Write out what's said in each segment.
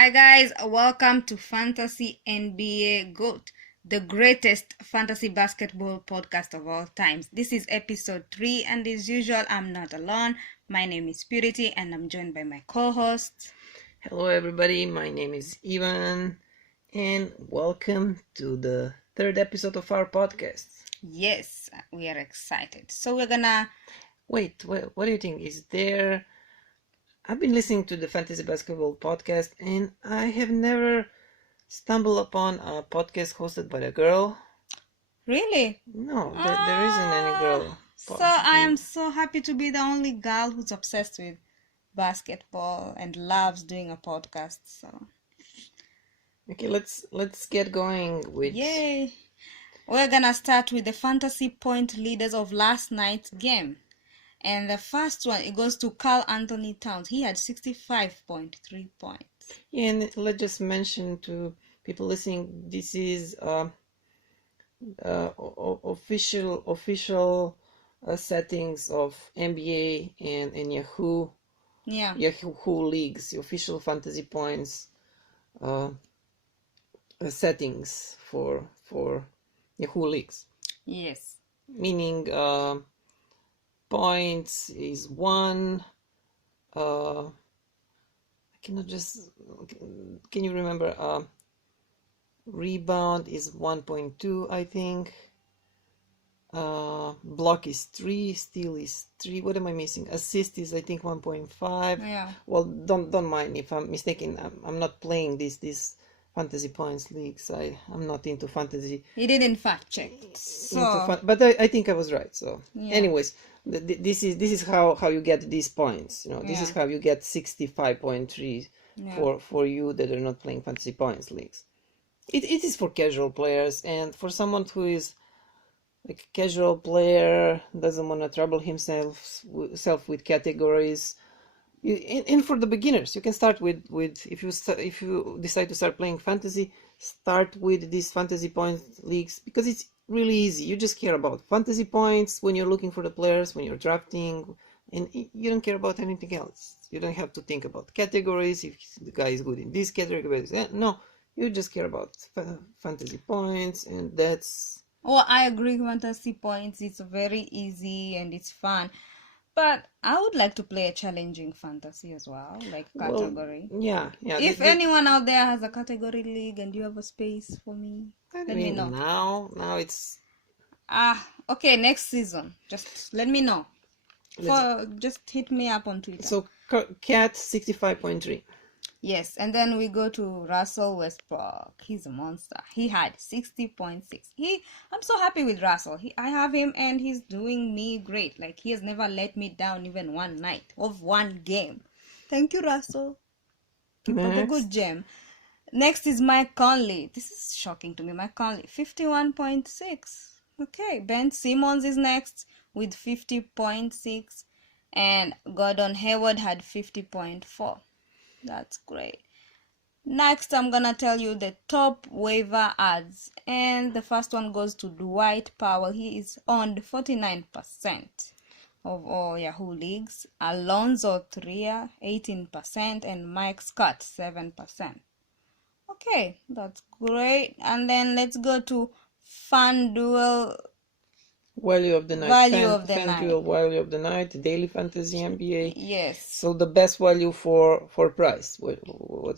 Hi guys, welcome to Fantasy NBA GOAT, the greatest fantasy basketball podcast of all times. This is episode 3 and as usual, I'm not alone. My name is Purity and I'm joined by my co-host. Hello everybody, my name is Ivan and welcome to the third episode of our podcast. Yes, we are excited. So we're gonna... Wait, what do you think? I've been listening to the Fantasy Basketball podcast and I have never stumbled upon a podcast hosted by a girl. Really? No, there isn't any girl. So I am so happy to be the only girl who's obsessed with basketball and loves doing a podcast. So okay, let's get going with... Yay! We're gonna start with the fantasy point leaders of last night's game. And the first one, it goes to Carl Anthony Towns. He had 65.3 points. Yeah, and let's just mention to people listening, this is official settings of NBA and Yahoo leagues, the official fantasy points settings for Yahoo leagues. Yes. Meaning points is 1. I cannot just... Can you remember? Rebound is 1.2, I think. Block is 3, steal is 3. What am I missing? Assist is, I think, 1.5. Yeah. Well, don't mind if I'm mistaken. I'm not playing this fantasy points leagues. I'm not into fantasy. He didn't fact check. So But I think I was right. So yeah. Anyways, this is how you get these points. This is how you get 65.3 for you that are not playing fantasy points leagues. It is for casual players, and for someone who is like a casual player, doesn't want to trouble himself with categories. And for the beginners, you can start with if you decide to start playing fantasy, start with these fantasy points leagues because it's really easy. You just care about fantasy points when you're looking for the players, when you're drafting, and you don't care about anything else. You don't have to think about categories, if the guy is good in this category. No, you just care about fantasy points, and that's... Well, I agree. Fantasy points, it's very easy and it's fun. But I would like to play a challenging fantasy as well, like category. Well, yeah. If anyone out there has a category league and you have a space for me, let me know. Now it's... Okay, next season. Just let me know. Just hit me up on Twitter. So, Cat 65.3. Yes, and then we go to Russell Westbrook. He's a monster. He had 60.6. I'm so happy with Russell. I have him and he's doing me great. Like, he has never let me down even one night of one game. Thank you, Russell. Keep up the good gem. Next is Mike Conley. This is shocking to me. Mike Conley, 51.6. Okay, Ben Simmons is next with 50.6. And Gordon Hayward had 50.4. That's great. Next, I'm gonna tell you the top waiver ads, and the first one goes to Dwight Powell. He is on 49% of all Yahoo leagues. Alonzo Trier 18%, and Mike Scott 7%. Okay, that's great. And then let's go to FanDuel Value of the night. Value of the night. Daily fantasy NBA. Yes. So the best value for price. What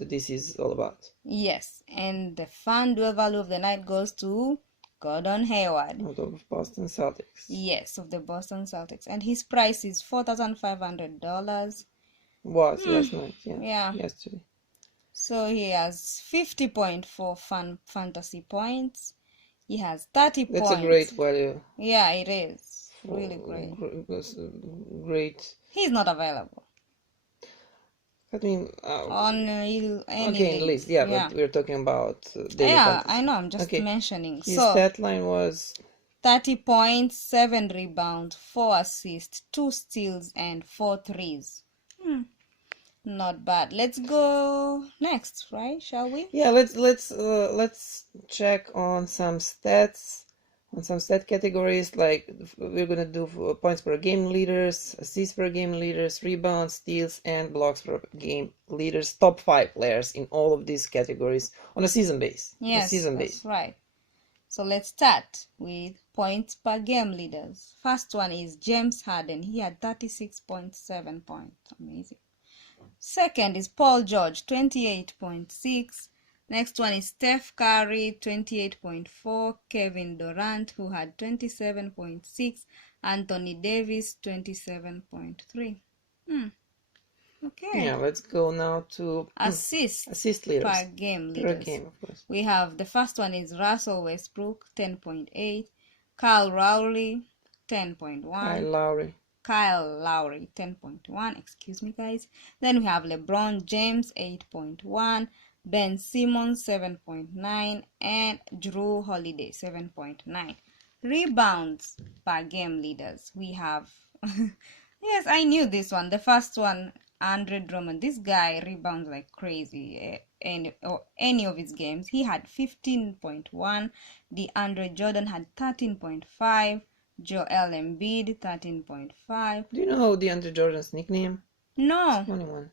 this is all about. Yes, and the FanDuel value of the night goes to Gordon Hayward. Out of Boston Celtics. Yes, of the Boston Celtics, and his price is $4,500. Was last night? Yeah. Yesterday. So he has 50.4 fantasy points. He has 30 points. That's a great value. Yeah, it is. Really great. Great. He's not available. I mean, on any list. Yeah, but we're talking about daily fantasy. I know. I'm just mentioning. His stat line was 30 points, 7 rebounds, 4 assists, 2 steals, and 4 threes. Not bad. Let's go next, right? Shall we? Yeah, let's check on some stats on some stat categories, like we're gonna do points per game leaders, assists per game leaders, rebounds, steals, and blocks per game leaders. Top 5 players in all of these categories on a season base. Yes, that's right. So let's start with points per game leaders. First one is James Harden. He had 36.7 points. Amazing. Second is Paul George, 28.6. Next one is Steph Curry, 28.4. Kevin Durant, who had 27.6. Anthony Davis, 27.3. Okay. Yeah, let's go now to assist leaders. Per game leaders. Per game, of course. We have the first one is Russell Westbrook, 10.8. Kyle Lowry, 10.1. Kyle Lowry, 10.1. Excuse me, guys. Then we have LeBron James, 8.1. Ben Simmons, 7.9. And Drew Holiday, 7.9. Rebounds per game leaders. We have... yes, I knew this one. The first one, Andre Drummond. This guy rebounds like crazy. Any of his games. He had 15.1. DeAndre Jordan had 13.5. Joel Embiid, 13.5. Do you know DeAndre Jordan's nickname? No. It's funny one.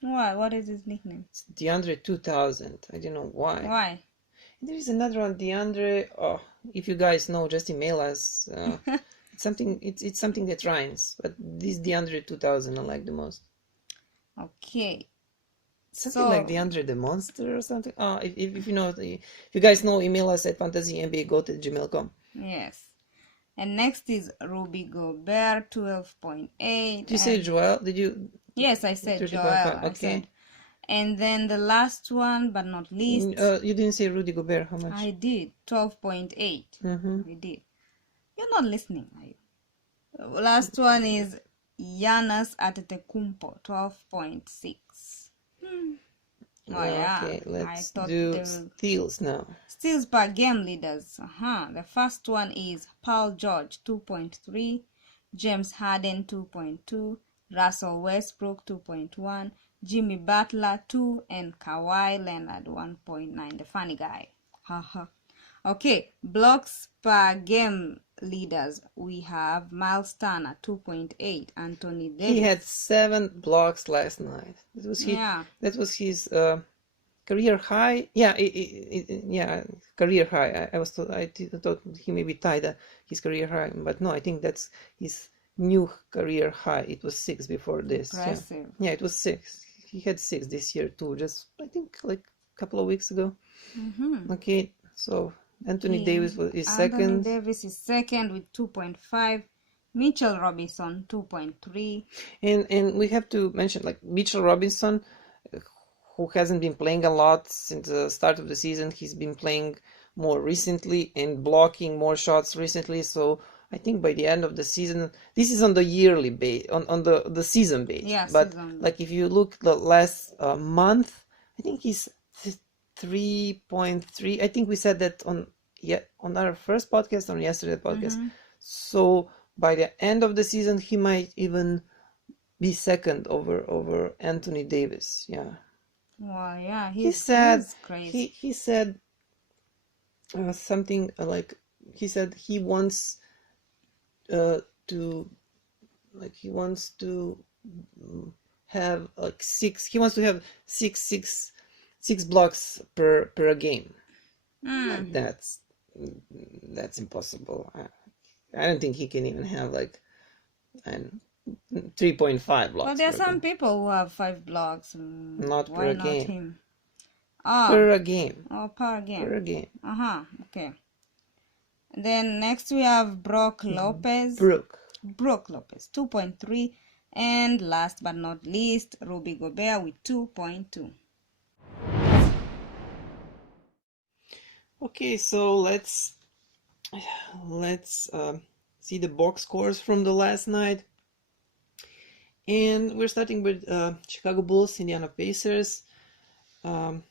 What is his nickname? It's DeAndre 2000. I don't know why. Why? There is another one, DeAndre. Oh, if you guys know, just email us. It's something that rhymes, but this DeAndre 2000 I like the most. Okay. Something like DeAndre the Monster or something. If you know, if you guys know, email us at fantasynbago@gmail.com. Yes. And next is Rudy Gobert, 12.8. Did you say Joel? Did you? Yes, I said Joel. Okay. And then the last one, but not least. You didn't say Rudy Gobert. How much? I did. 12.8. I did. You're not listening, are you? Last one is Giannis Antetokounmpo, 12.6. Oh yeah. Okay, let's do steals now. Steals per game leaders. The first one is Paul George, 2.3. James Harden, 2.2. Russell Westbrook, 2.1. Jimmy Butler, 2. And Kawhi Leonard, 1.9. The funny guy. Okay, blocks per game leaders. We have Miles Turner, 2.8. Anthony Davis. He had 7 blocks last night. That was his career high. Career high. I thought he maybe tied his career high, but no, I think that's his new career high. It was 6 before this. Impressive. Yeah, it was 6. He had 6 this year too. Just I think like a couple of weeks ago. Okay, so Anthony Davis is second. Anthony Davis is second with 2.5. Mitchell Robinson, 2.3. And we have to mention like Mitchell Robinson, who hasn't been playing a lot since the start of the season. He's been playing more recently and blocking more shots recently. So I think by the end of the season, this is on the yearly base, on the season base. Yeah, but season. Like if you look the last month, I think he's 3.3. I think we said that on our first podcast, on yesterday's podcast. So by the end of the season, he might even be second over Anthony Davis. Yeah. Wow, yeah, he's crazy. He said something like he said he wants to have like 6. He wants to have six blocks per game. That's impossible. I don't think he can even have like 3.5 blocks. Well, there are some people who have 5 blocks. Not why per not game. Him? Per a game. Oh, per game. Per game. Okay. Then next we have Brook Lopez. Brook Lopez, 2.3. And last but not least, Rudy Gobert with 2.2. Okay, so let's see the box scores from the last night. And we're starting with Chicago Bulls, Indiana Pacers. The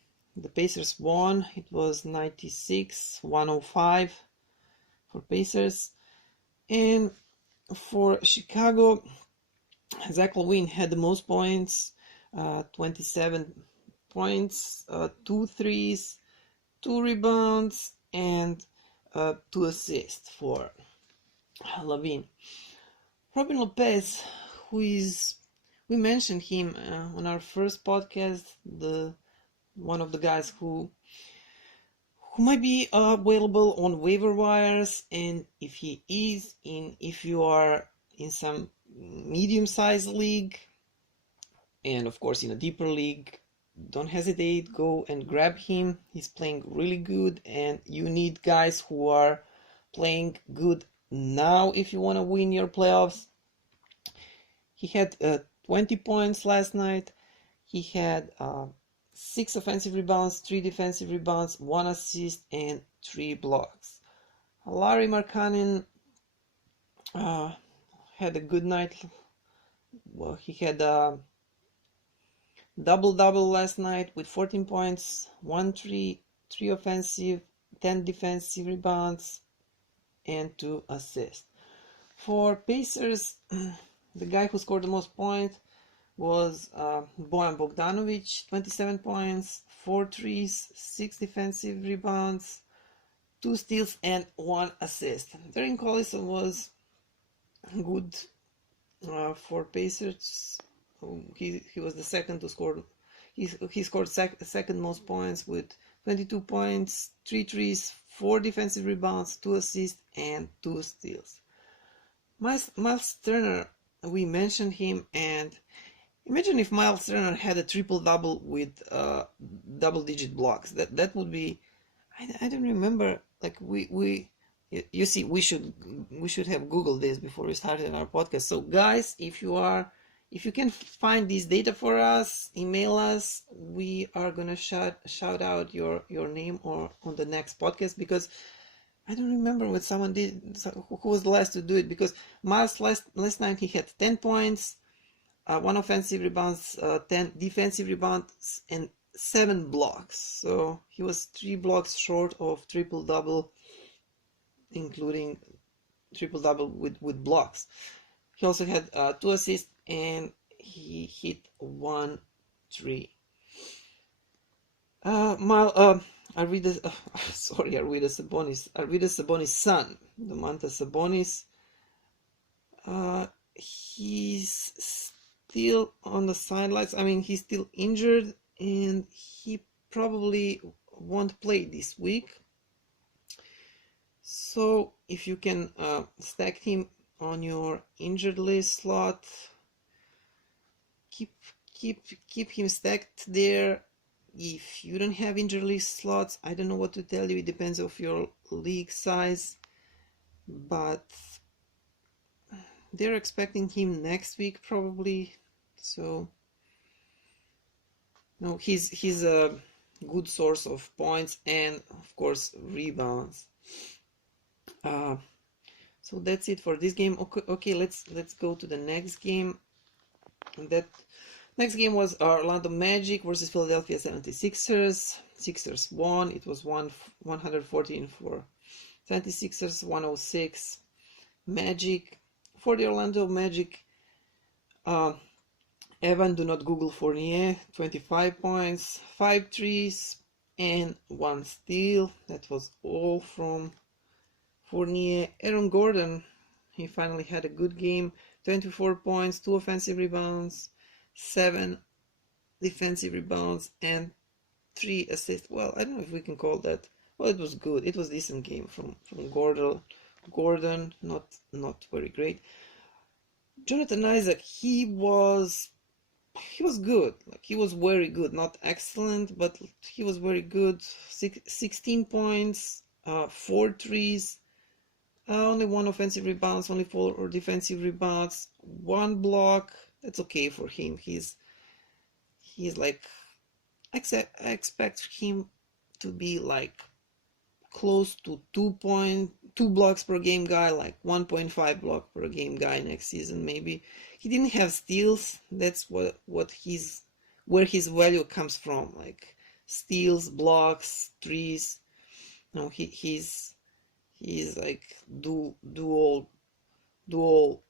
Pacers won. It was 96-105 for Pacers. And for Chicago, Zach LaVine had the most points, 27 points, 2 threes, 2 rebounds, and 2 assists for Lavin. Robin Lopez, we mentioned him on our first podcast, one of the guys who might be available on waiver wires, and if you are in some medium-sized league, and of course in a deeper league, don't hesitate, go and grab him. He's playing really good, and you need guys who are playing good now if you want to win your playoffs. He had 20 points last night. He had 6 offensive rebounds, 3 defensive rebounds, 1 assist, and 3 blocks. Larry Markkanen had a good night. Well, he had a double-double last night with 14 points, 3 offensive, 10 defensive rebounds, and 2 assists. For Pacers, the guy who scored the most points was Bojan Bogdanovic, 27 points, 4 threes, 6 defensive rebounds, 2 steals, and 1 assist. Darren Collison was good for Pacers. He was the second to score. He scored second most points with 22 points, 3 threes, 4 defensive rebounds, 2 assists, and 2 steals. Miles Turner, we mentioned him, and imagine if Miles Turner had a triple-double with double-digit blocks. That would be, I don't remember. Like you see, we should have Googled this before we started our podcast. So guys, if you can find this data for us, email us. We are gonna shout out your name or on the next podcast, because I don't remember what someone did. Who was the last to do it? Because Miles last night he had 10 points, 1 offensive rebounds, 10 defensive rebounds, and 7 blocks. So he was 3 blocks short of triple-double, including triple-double with blocks. He also had 2 assists, and he hit 1 3. Arvydas Sabonis' son, Domantas Sabonis, he's still on the sidelines. I mean, he's still injured, and he probably won't play this week. So if you can stack him on your injured list slot, keep him stacked there. If you don't have injured list slots, I don't know what to tell you. It depends on your league size, but they're expecting him next week probably. So no, he's a good source of points and of course rebounds. So that's it for this game. Okay, let's go to the next game. That next game was Orlando Magic versus Philadelphia 76ers. Sixers won. It was 114 for 76ers, 106 Magic. For the Orlando Magic, Evan, do not Google Fournier, 25 points, 5 threes, and 1 steal. That was all from Fournier. Aaron Gordon, he finally had a good game, 24 points, 2 offensive rebounds, 7 defensive rebounds, and 3 assists. Well, I don't know if we can call that. Well, it was good. It was a decent game from Gordon, not very great. Jonathan Isaac, he was good. Like, he was very good. Not excellent, but he was very good. 16 points, 4 threes, only 1 offensive rebounds, only 4 defensive rebounds, 1 block. That's okay for him. He's like, I expect him to be like close to 2 blocks per game guy, like 1.5 block per game guy next season maybe. He didn't have steals. That's where his value comes from, like steals, blocks, threes. No, he's like do all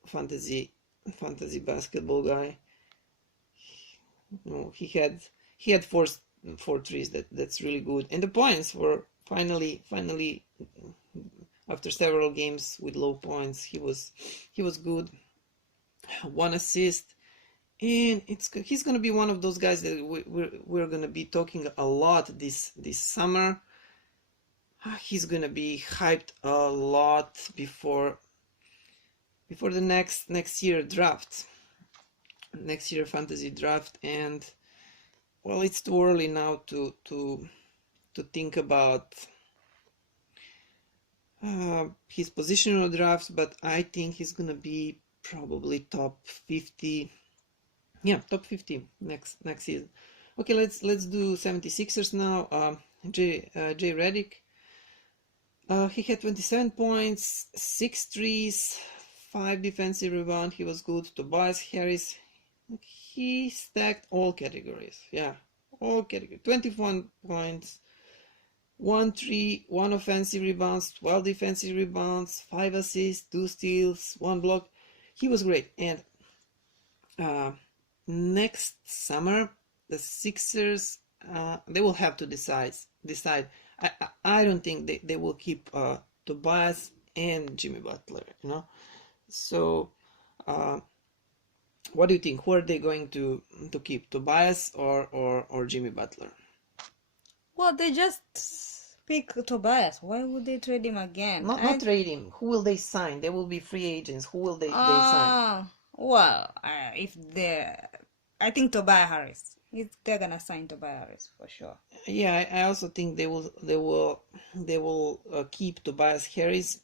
fantasy basketball guy. No, he had four threes. That's really good, and the points finally, after several games with low points, he was good. 1 assist, and he's gonna be one of those guys that we're gonna be talking a lot this summer. He's gonna be hyped a lot before the next year draft, next year fantasy draft. And well, it's too early now to think about his positional draft, but I think he's gonna be probably top 50. Yeah, top 50 next season. Okay, let's do 76ers now. Jay Redick. He had 27 points, 6 threes, 5 defensive rebounds. He was good. Tobias Harris, he stacked all categories. Yeah, all categories. 21 points, 1 3, 1 offensive rebounds, 12 defensive rebounds, 5 assists, 2 steals, 1 block. He was great. And next summer, the Sixers, they will have to decide. I don't think they will keep Tobias and Jimmy Butler, So, what do you think? Who are they going to keep, Tobias or Jimmy Butler? Well, they just pick Tobias. Why would they trade him again? Not trade him. Who will they sign? They will be free agents. Who will they sign? Well, I think Tobias Harris. They're gonna sign Tobias Harris for sure. Yeah, I also think they will keep Tobias Harris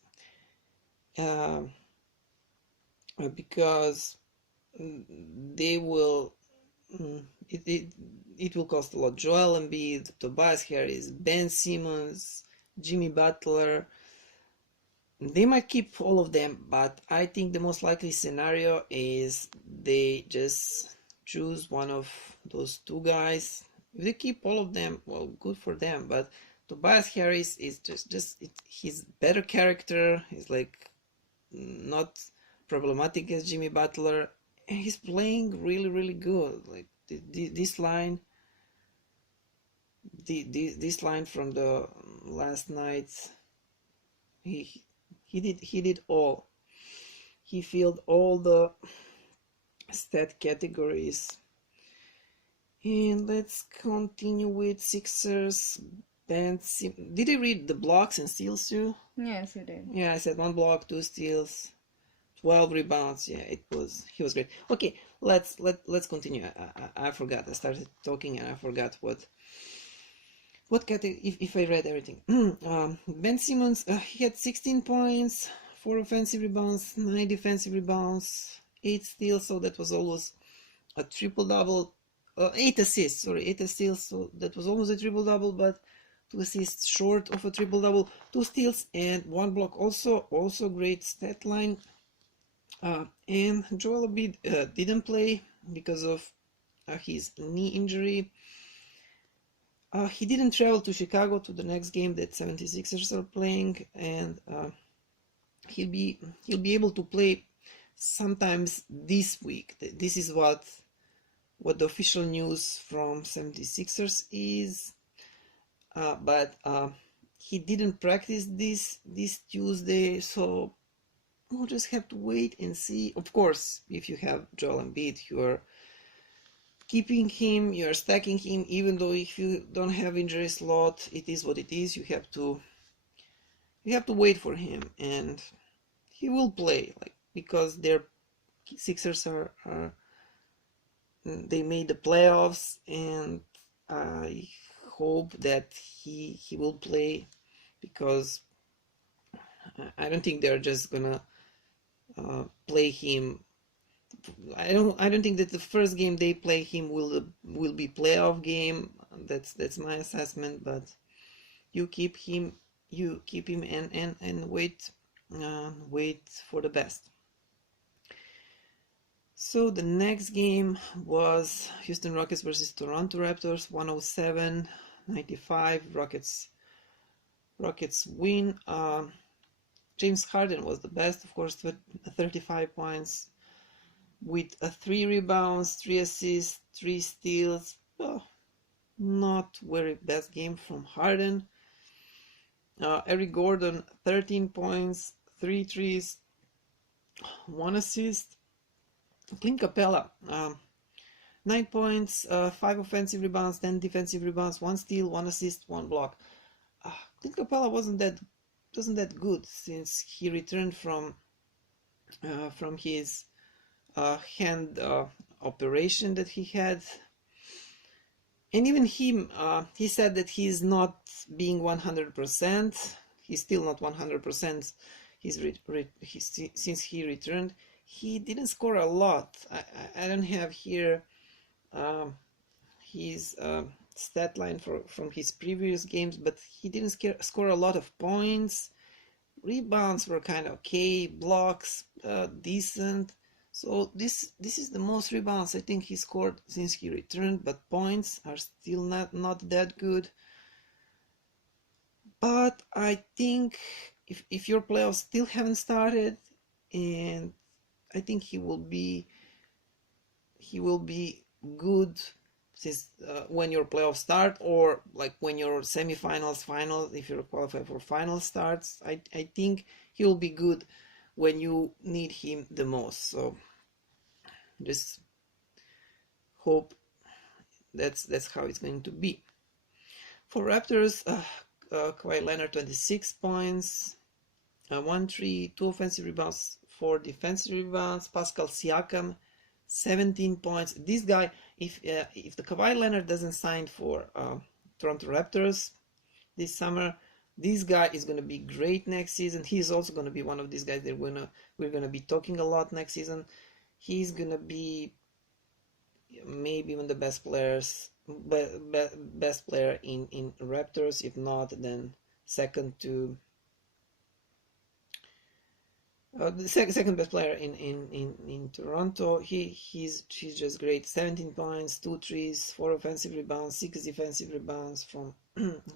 because they will. It will cost a lot. Joel Embiid, Tobias Harris, Ben Simmons, Jimmy Butler. They might keep all of them, but I think the most likely scenario is they just choose one of those 2 guys. If they keep all of them, well, good for them. But Tobias Harris is he's better character. He's like not problematic as Jimmy Butler, and he's playing really, really good. Like this line, this line from the last night, he did all. He filled all the stat categories. And let's continue with Sixers. Did you read the blocks and steals too? Yes, you did. Yeah, I said 1 block, 2 steals, 12 rebounds. Yeah, he was great. Okay, let's continue. I forgot. I started talking and I forgot what category, if I read everything. Ben Simmons, he had 16 points, 4 offensive rebounds, 9 defensive rebounds, 8 steals, so that was almost a triple-double. 8 assists, 8 assists, so that was almost a triple-double, but 2 assists short of a triple-double, 2 steals and 1 block. Also great stat line. And Joel Embiid didn't play because of his knee injury. He didn't travel to Chicago to the next game that 76ers are playing, and he'll be able to play sometimes this week. This is what the official news from 76ers is. But he didn't practice this Tuesday, so we'll just have to wait and see. Of course, if you have Joel Embiid, you are keeping him, you are stacking him, even though if you don't have injury slot, it is what it is. You have to wait for him, and he will play, because their Sixers are they made the playoffs, and I hope that he will play, because I don't think they're just gonna play him. I don't think that the first game they play him will be playoff game. That's my assessment. But you keep him and wait for the best. So the next game was Houston Rockets versus Toronto Raptors, 107-95. Rockets win. James Harden was the best, of course, 35 points with 3 rebounds, 3 assists, 3 steals. Not very best game from Harden. Eric Gordon, 13 points, 3 threes, 1 assist. Clint Capella, 9 points, 5 offensive rebounds, 10 defensive rebounds, 1 steal, 1 assist, 1 block. Clint Capella wasn't that good since he returned from his hand operation that he had, and even him, he said that he's not being 100%. He's still not 100%. Since he returned, he didn't score a lot. I don't have here his stat line from his previous games, but he didn't score a lot of points. Rebounds were kind of okay, blocks decent. So this is the most rebounds I think he scored since he returned, but points are still not that good. But I think if your playoffs still haven't started, and I think he will be good since when your playoffs start, or like when your semifinals, finals, if you're qualified for finals starts, I think he will be good when you need him the most. So just hope that's how it's going to be. For Raptors, Kawhi Leonard, 26 points, 1 3, 2 offensive rebounds, 4 defensive rebounds. Pascal Siakam, 17 points. This guy, if the Kawhi Leonard doesn't sign for Toronto Raptors this summer, this guy is going to be great next season. He's also going to be one of these guys that we're going to be talking a lot next season. He's going to be maybe even the best player in Raptors. If not, then second to the second best player in Toronto. He's just great. 17 points, 2 threes, 4 offensive rebounds, 6 defensive rebounds from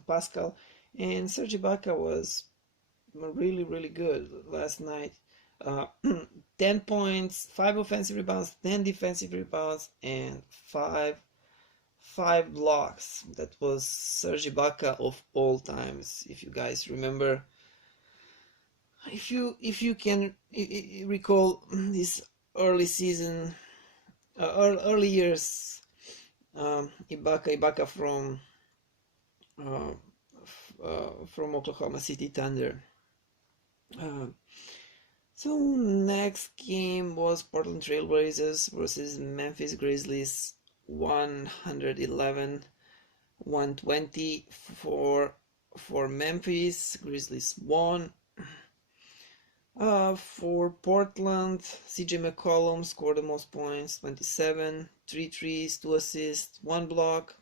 Pascal. And Serge Ibaka was really good last night. 10 points, 5 offensive rebounds, 10 defensive rebounds, and 5 blocks. That was Serge Ibaka of all times, if you guys remember. If you can recall this early season, early years, Ibaka from Oklahoma City Thunder. So next game was Portland Trailblazers versus Memphis Grizzlies. 111-120 for Memphis. Grizzlies won. For Portland, CJ McCollum scored the most points, 27, 3 threes, 2 assists, 1 block.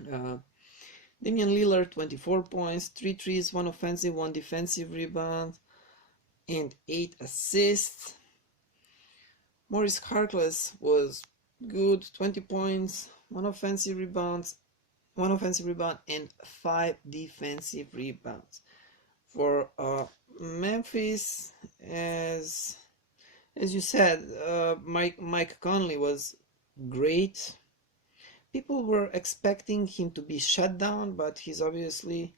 Damian Lillard, 24 points, 3 threes, 1 offensive, 1 defensive rebound, and 8 assists. Maurice Harkless was good, 20 points, 1 offensive rebound, and 5 defensive rebounds. For Memphis, as you said, Mike Conley was great. People were expecting him to be shut down, but he's obviously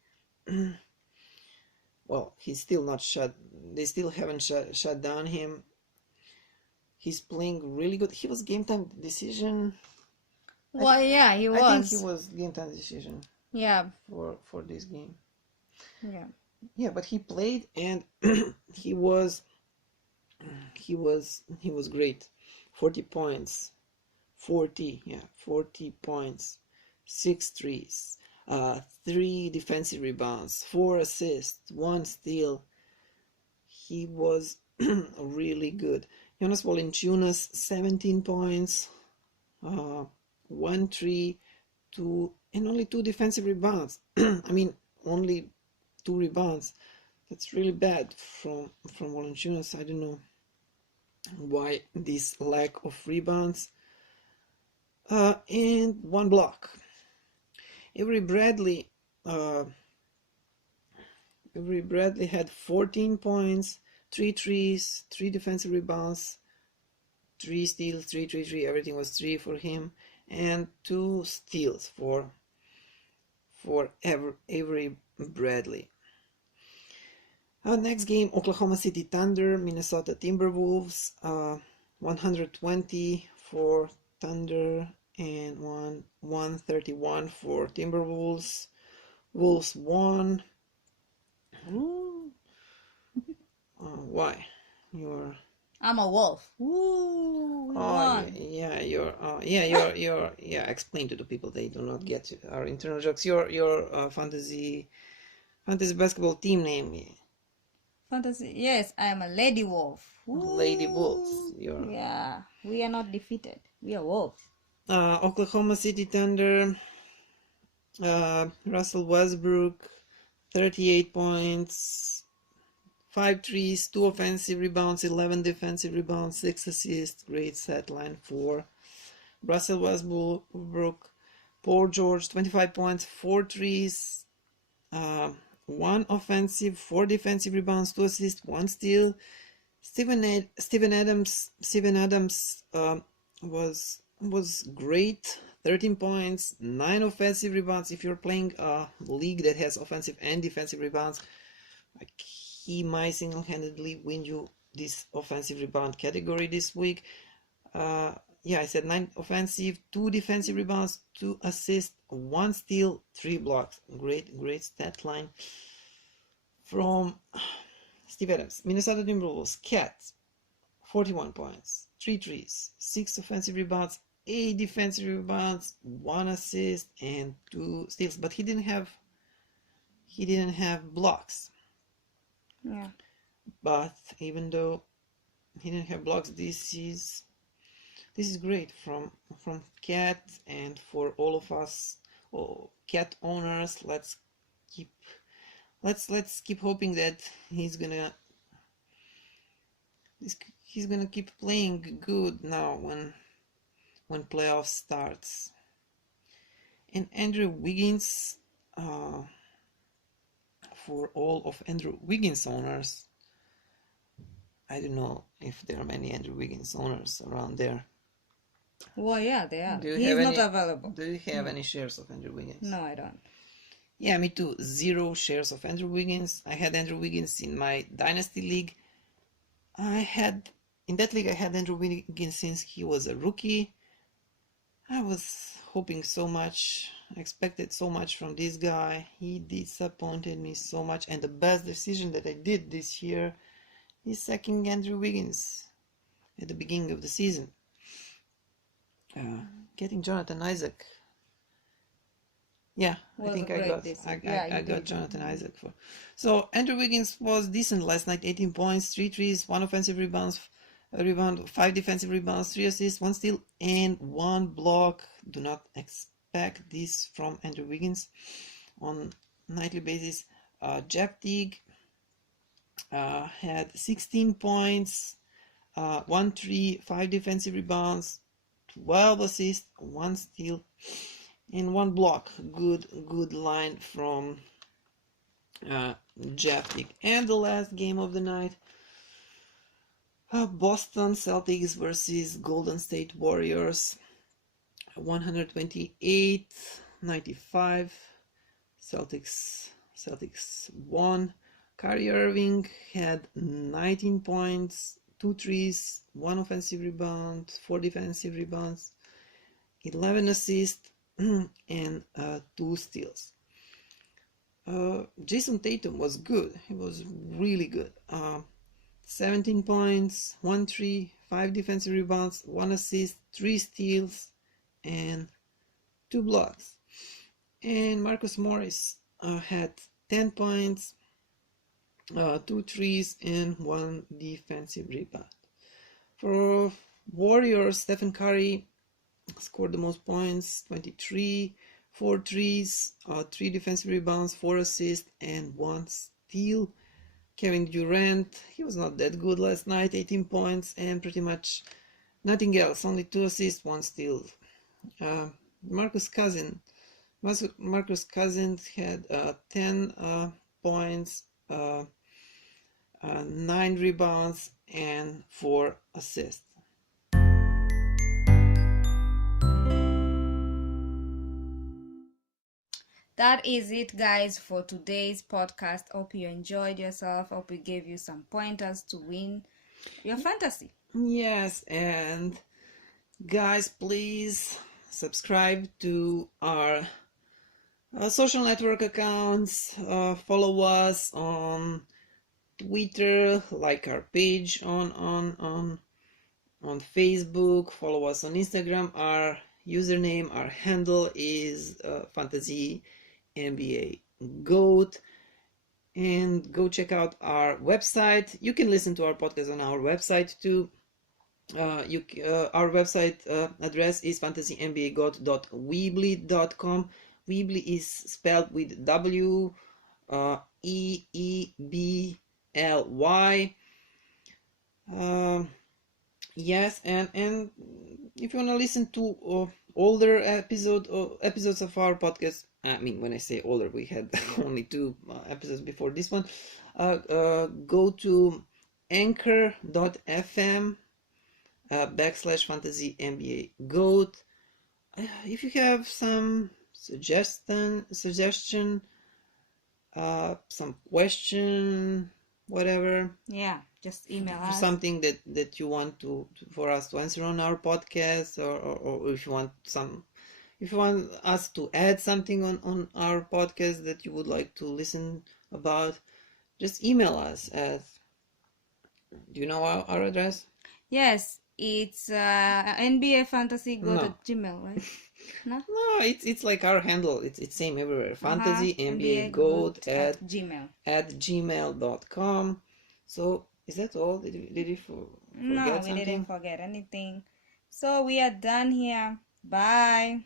well, he's still not shut. They still haven't shut down him. He's playing really good. He was game time decision. Well, yeah, he was. I think he was game time decision. Yeah. For this game. Yeah. Yeah, but he played and he was great. 40 points. 40 points. 6 threes. 3 defensive rebounds, 4 assists, 1 steal. He was really good. Jonas Valanciunas, 17 points, 1 3, 2, and only 2 defensive rebounds. I mean, only 2 rebounds. That's really bad from Valanciunas. I don't know why this lack of rebounds. And 1 block. Avery Bradley had 14 points, 3 threes, 3 defensive rebounds, 3 steals, 3. Everything was 3 for him, and 2 steals for Avery Bradley. Next game, Oklahoma City Thunder, Minnesota Timberwolves. 120 for Thunder and 131 for Timberwolves. Wolves won. Ooh. Why? You're. I'm a wolf. Woo! We won. Yeah, yeah. Explain to the people, they do not get our internal jokes. Your fantasy basketball team name. Fantasy. Yes, I am a lady wolf. Lady Wolves. Yeah, we are not defeated. We are wolves. Oklahoma City Thunder. Russell Westbrook, 38 points, 5 threes, 2 offensive rebounds, 11 defensive rebounds, 6 assists. Great set line for Russell Westbrook. Paul George, 25 points, 4 threes, 1 offensive, 4 defensive rebounds, 2 assists, 1 steal. Steven Adams was great. 13 points, 9 offensive rebounds. If you're playing a league that has offensive and defensive rebounds, he might single-handedly win you this offensive rebound category this week. Yeah, I said 9 offensive, 2 defensive rebounds, 2 assists, 1 steal, 3 blocks. Great stat line from Steve Adams. Minnesota Timberwolves, Cats, 41 points, 3 threes, 6 offensive rebounds, 8 defensive rebounds, 1 assist, and 2 steals. But he didn't have blocks. Yeah. But even though he didn't have blocks, this is great from Cat, and for all of us Cat owners. Let's keep hoping that he's gonna keep playing good now when playoffs starts. And Andrew Wiggins, for all of Andrew Wiggins owners, I don't know if there are many Andrew Wiggins owners around there. Well, yeah, they are. He's not available. Do you have any shares of Andrew Wiggins? No, I don't. Yeah, me too. 0 shares of Andrew Wiggins. I had Andrew Wiggins in my Dynasty League. In that league I had Andrew Wiggins since he was a rookie. I was hoping so much, expected so much from this guy. He disappointed me so much, and the best decision that I did this year is sacking Andrew Wiggins at the beginning of the season. Getting Jonathan Isaac. Yeah, I think I got Jonathan Isaac for. So Andrew Wiggins was decent last night. 18 points, 3 threes, 1 offensive rebound, 5 defensive rebounds, 3 assists, 1 steal, and 1 block. Do not expect this from Andrew Wiggins on nightly basis. Jeff Teague had 16 points, 1 3, 5 defensive rebounds, 12 assists, 1 steal, and 1 block. Good line from Jeff Teague. And the last game of the night, Boston Celtics versus Golden State Warriors. 128-95. Celtics won. Kyrie Irving had 19 points, 2 threes, 1 offensive rebound, 4 defensive rebounds, 11 assists, and 2 steals. Jason Tatum was good. He was really good. 17 points, 1 3, 5 defensive rebounds, 1 assist, 3 steals, and 2 blocks. And Marcus Morris had 10 points, 2 threes, and 1 defensive rebound. For Warriors, Stephen Curry scored the most points, 23, 4 threes, 3 defensive rebounds, 4 assists, and 1 steal. Kevin Durant, he was not that good last night, 18 points and pretty much nothing else, only 2 assists, 1 steal. Marcus Cousins had 10 points, 9 rebounds, and 4 assists. that is it, guys, for today's podcast. Hope you enjoyed yourself. Hope we gave you some pointers to win your fantasy. Yes, and guys, please subscribe to our social network accounts. Follow us on Twitter, like our page on Facebook. Follow us on Instagram. Our username, our handle is Fantasy NBA Goat. And go check out our website. You can listen to our podcast on our website too. Our website address is fantasynbagot.weebly.com. Weebly is spelled with WEEBLY. Yes, and if you want to listen to older episodes of our podcast, I mean, when I say older, we had only 2 episodes before this one. Go to anchor.fm /fantasy NBA goat. If you have some suggestion, some question, whatever. Yeah, just email us. Something that you want for us to answer on our podcast, or if you want us to add something on our podcast that you would like to listen about, just email us at, do you know our address? Yes, it's nbafantasygoat@gmail, right? No, it's like our handle. It's same everywhere. Fantasy NBA Goat at gmail.com. So is that all? Did we forget something? We didn't forget anything. So we are done here. Bye.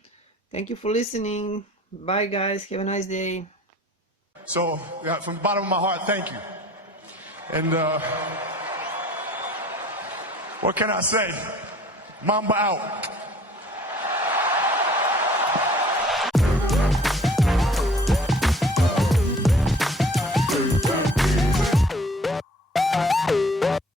Thank you for listening. Bye, guys. Have a nice day. So, from the bottom of my heart, thank you. And what can I say? Mamba out.